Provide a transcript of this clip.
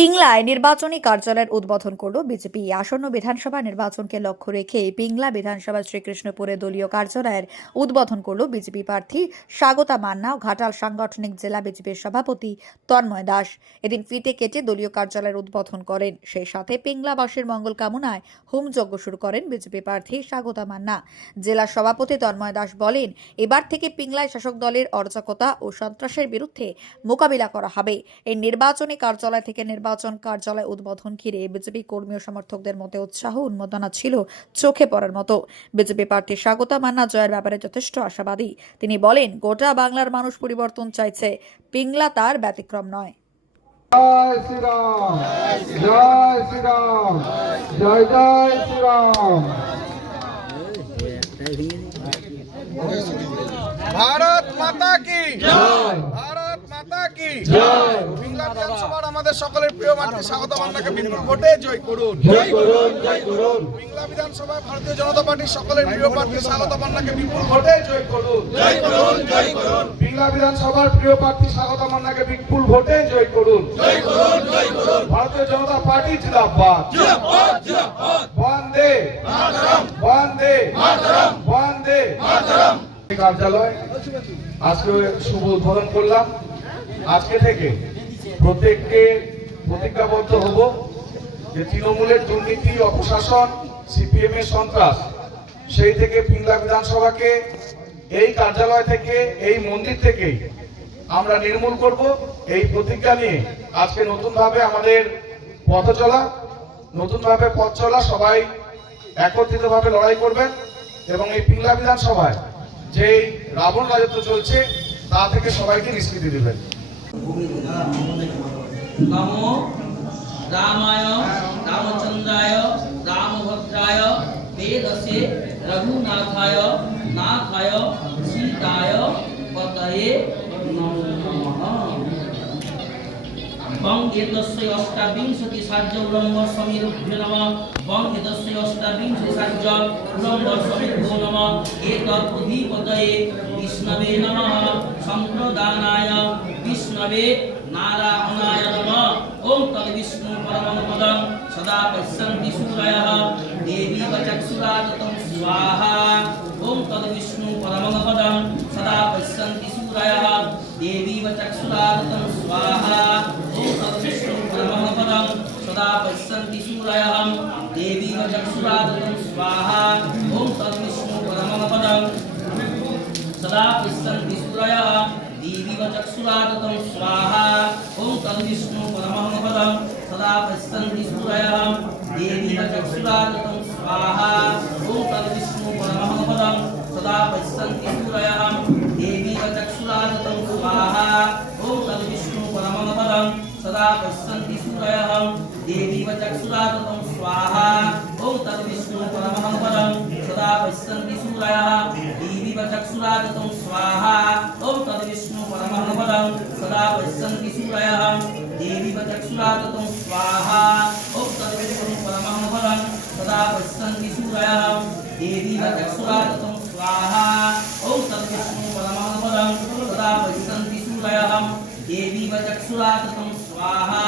পিংলায় নির্বাচনী কার্যালয়ের উদ্বোধন করল বিজেপি। আসন্ন বিধানসভা নির্বাচনকে লক্ষ্য রেখে পিংলা বিধানসভা শ্রীকৃষ্ণপুরে দলীয় কার্যালয়ের উদ্বোধন করল বিজেপি প্রার্থী স্বাগতা মান্না ও ঘাটাল সাংগঠনিক জেলা বিজেপির সভাপতি তন্ময় দাস। এদিন ফিতে কেটে দলীয় কার্যালয়ের উদ্বোধন করেন। সেই সাথে পিংলাবাসীর মঙ্গল কামনায় হোমযজ্ঞ শুরু করেন বিজেপি প্রার্থী স্বাগতা মান্না। জেলা সভাপতি তন্ময় দাস বলেন, এবার থেকে পিংলায় শাসক দলের অরাজকতা ও সন্ত্রাসের বিরুদ্ধে মোকাবিলা করা হবে। এই নির্বাচনী কার্যালয় থেকে নির্বাচন কার্যালয় উদ্বোধন ঘিরে বিজেপি কর্মী ও সমর্থকদের মধ্যে উৎসাহ উন্মাদনা ছিল চোখে পড়ার মতো। বিজেপি প্রার্থী স্বাগতা মান্না জয়ের ব্যাপারে যথেষ্ট আশাবাদী। তিনি বলেন, গোটা বাংলার মানুষ পরিবর্তন চাইছে, পিংলা তার ব্যতিক্রম নয়। জয় শ্রীরাম, জয় শ্রীরাম, জয় জয় শ্রীরাম। ভারত মাতা কি জয়, ভারত মাতা কি জয়। পিংলা বিধানসভার আমাদের সকলের প্রিয় প্রার্থী স্বাগত মান্নাকে বিপুল ভোটে জয় করুন। জয় করুন, জয় করুন। পিংলা বিধানসভায় ভারতীয় জনতা পার্টির সকলের প্রিয় প্রার্থী স্বাগত মান্নাকে বিপুল ভোটে জয় করুন। জয় করুন, জয় করুন। পিংলা বিধানসভার প্রিয় প্রার্থী স্বাগত মান্নাকে বিপুল ভোটে জয় করুন। জয় করুন, জয় করুন। ভারতীয় জনতা পার্টি জিন্দাবাদ, জিন্দাবাদ, জিন্দাবাদ। বন্দে মাতরম, বন্দে মাতরম, বন্দে মাতরম। কার্যালয় আজকে শুভ উদ্বোধন করলাম। আজকে থেকে প্রত্যেককে প্রতিজ্ঞাবদ্ধ হব যে তৃণমূলের দুর্নীতি, অপশাসন, সিপিএম এর সন্ত্রাস, সেই থেকে পিংলা বিধানসভাকে এই কার্যালয় থেকে, এই মন্দির থেকেই আমরা নির্মূল করব। এই প্রতিজ্ঞা নিয়ে আজকে নতুনভাবে আমাদের পথ চলা, নতুনভাবে পথ চলা, সবাই একত্রিতভাবে লড়াই করবেন এবং এই পিংলা বিধানসভায় যেই রাবণ রাজত্ব চলছে তা থেকে সবাইকে নিষ্কৃতি দেবেন। নমো রামায় রামচন্দ্রায় রামভদ্রায় বেদসে রঘুনাথায় নাথায় সীতায় পতয়ে নমঃ। বঙ্গেতস্য অষ্টাবিংশতি সাহ্য ব্রহ্মস্বামীরুভ্যো নমঃ। বঙ্গেতস্য অষ্টাবিংশতি সাহ্য ব্রহ্মস্বামীরুভ্যো নমঃ। এতদ্বুদ্ধিপতয়ে বিষ্ণবে নমঃ। সম্প্রদানায় বিষ্ণবে নারায়ণায় নমঃ। ওম তদ্বিষ্ণু পরমং পদং সদা পশ্যন্তি সূরয়ঃ দেবী বচক্ষুরাদতং স্বাহা। ওম তদ্বিষ্ণু পরমং পদং সদা পশ্যন্তি সূরয়ঃ দেবী বচক্ষুরাদতং স্বাহা। ওম তদ্বিষ্ণু পরমং পদং সদা পশ্যন্তি সূরয়ঃ দেবী বচক্ষুরাদতং স্বাহা। ওম তদ্বিষ্ণু পরমং পদং সদা পশ্যন্তি সূরয়ঃ দেবী বচক্ষুরাদতং স্বাহা। ওম তদ্বিষ্ণু পরমং পদং সদা পশ্যন্তি সূরয়ঃ দেবী বচক্ষুরাদতং স্বাহা। ওম তদ্বিষ্ণু পরমং পদং সদা পশ্যন্তি সূরয়ঃ দেবী বচক্ষুরাদতং স্বাহা। ওম তদ্বিষ্ণু পরমং পদং সদা পশ্যন্তি সূরয়ঃ দেবী বচক্ষুরাদতং স্বাহা। ওম তদ্বিষ্ণু পরমং পদং সদা পশ্যন্তি সূরয়ঃ দেবী বচক্ষুরাদতং স্বাহা। ওম তদ্বিষ্ণু পরমং পদং সদা পশ্যন্তি সূরয়ঃ দেবী বচক্ষুরাদতং স্বাহা। ওম তদ্বিষ্ণু পরমং পদং সদা পশ্যন্তি সূরয়ঃ দেবী বচক্ষুরাদতং স্বাহা। ওম তদ্বিষ্ণু পরমং পদং সদা পশ্যন্তি সূরয়ঃ দেবী বচক্ষুরাদতং স্বাহা।